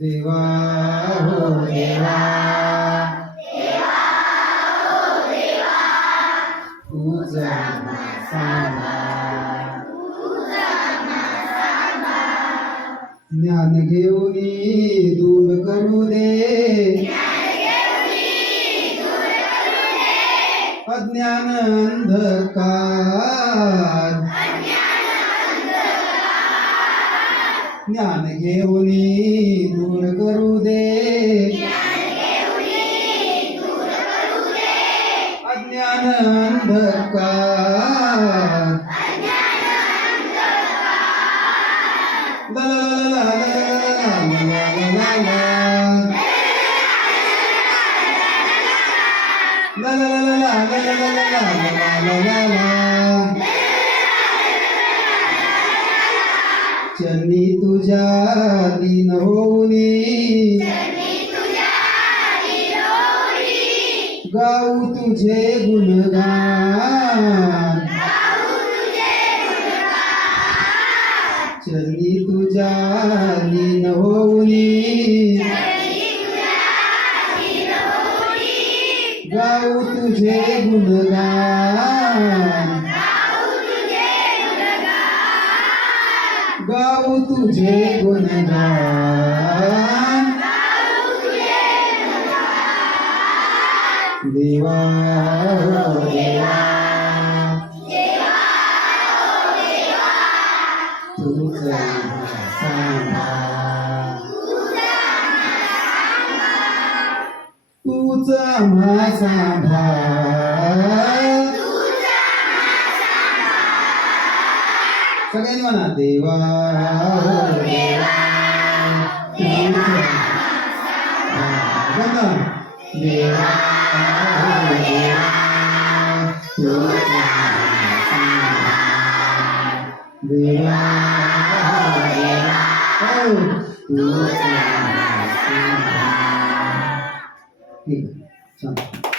देवा हो देवा तुझा ज्ञान घेऊनी दूर करू दे अज्ञान अंधकार ज्ञान घेऊनी दूर करू दे अज्ञान अंधकार ला ला चरणी तुझ्या दीन होऊनी गाऊ तुझे गुणगान चरणी तुझ्या दीन होऊनी गाऊ तुझे गुणगान गाऊ तुझे गुणगान देवा हो देवा तुझा सांभाळ सगळ्यांनी म्हणा देवा हो देवा देवा देवा ठीक आहे.